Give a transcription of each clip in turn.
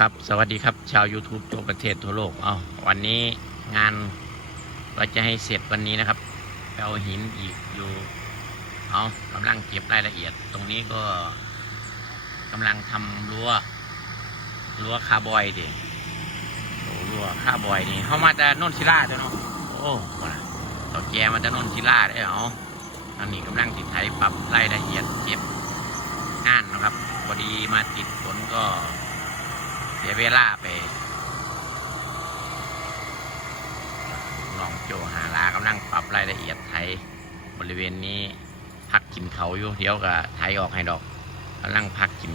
ครับ สวัสดีครับชาว YouTube ทั่วประเทศทั่วโลก เอาวันนี้งานเราจะให้เสร็จวันนี้นะครับเอาหินอีกอยู่ เอากำลังเก็บรายละเอียด ตรงนี้ก็กำลังทำรั้วรั้วคาบอยดิรั้วคาบอยนี่เขามาจากนนทิลาเจ้าเนาะโอ้ต่อแกมาจากนนทิลาได้เหรออันนี้กำลังติดไทยปรับรายละเอียดเก็บงานนะครับพอดีมาติดฝนก็ สียเวลาไปน้องโจหาลากำลังปรับรายละเอียดไทยบริเวณนี้พักกินเขาอยู่เดี๋ยวก็ไทยออกให้ดอกกำลังพักกิน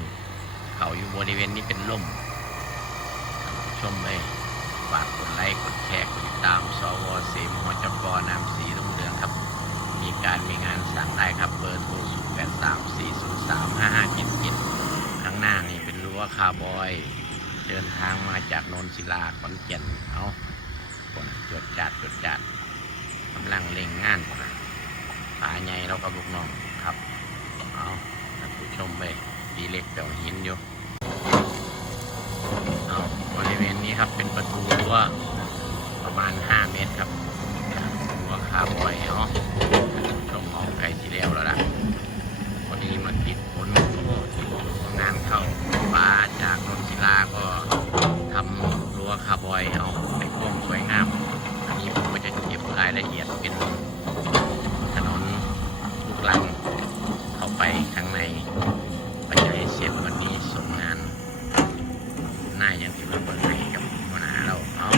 เขาอยู่บริเวณนี้เป็นล่มชมเลยฝากกดไลค์กดแชร์กดติดตามสวเสมหจกนามสีรุ่งเรืองครับ มีการมีงานสั่งได้ครับเบอร์โทร0 8 3 4 0 3 5 5 7 7ข้างหน้านี่เป็นรั้วคาร์บอย เดินทางมาจากโนนศิลาขอนแก่นเอาคนจดจัดจดจัดกำลังเล่งงานผาใหญ่เรากับลูกน้องครับ เอาท่านผู้ชมไปดีเล็กเดี๋ยวหินอยู่เอาบริเวณนี้ครับเป็นประตูรั้วประมาณห้ามตรครับรั้วคาร์บอยเนาะท่านผู้ชมมองไกลทีแล้วแล้วล่ะพอดีมาติดฝนโอ้งานเข้าฟ้าจากนนทิลาก็ทำรั้วคาร์บ อยเอาในโค้งสวยงาม อันนี้ผมก็จะเก็บรายละเอียดเป็นถนนลูกลังเข้าไปข้างในไปจะให้เสร็จวันนี้ส่งงาน หน้ายังถือว่าเปิดให้กับหัวหน้าเราเอา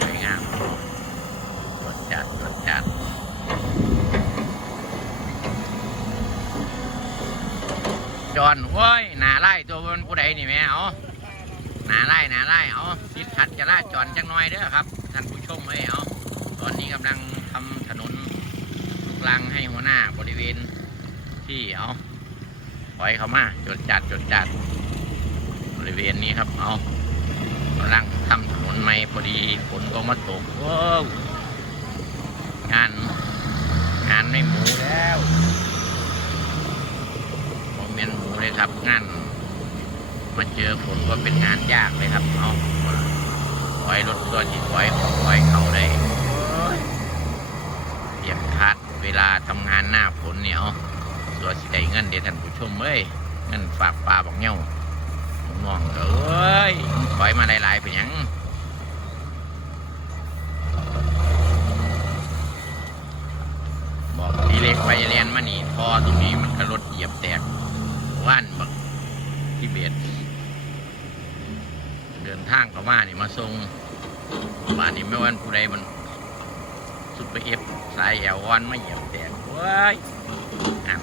สวยงามตรวจจัดตรวจจัด จอนโว้ยหนาไล่ตัวมันผู้ใดนี่แม่เอาหนาไล่หนาไล่เอาติดขัดจะล่าจอนจังน้อยเด้อครับท่านผู้ชมเอ้ยเอาตอนนี้กำลังทำถนนลูกลังให้หัวหน้าบริเวณที่เอาปล่อยเขามาจดจัดจดจัดบริเวณนี้ครับเอากำลังทำถนนใหม่พอดีฝนก็มาตกโอ้งานงานไม่หมูแล้ว โม เมนต์หมูเลยครับ งานมาเจอฝนก็เป็นงานยากเลยครับเอาปล่อยรถตัวจิตปล่อยออกปล่อยเขาได้โอ้ยเปียกคัดเวลาทำงานหน้าฝนเนี่ยตัวสิได้เงินเดี๋ยวท่านผู้ชมเอ้ยเงินฝากปลาบอกเงี้ยวมองเอ้ยปล่อยมาหลายๆเป็นยังบอกทีเล็กไปเรียนมานี่พอตรงนี้มันก็รถเหยียบแตก ทิเบียดเดินทางเข้ามานี่มาทรงบ้านนี้ไม่วันผู้ใดมัน สุดไปเอฟสายแอววอนไม่เหยียบแตกเว้ยอะ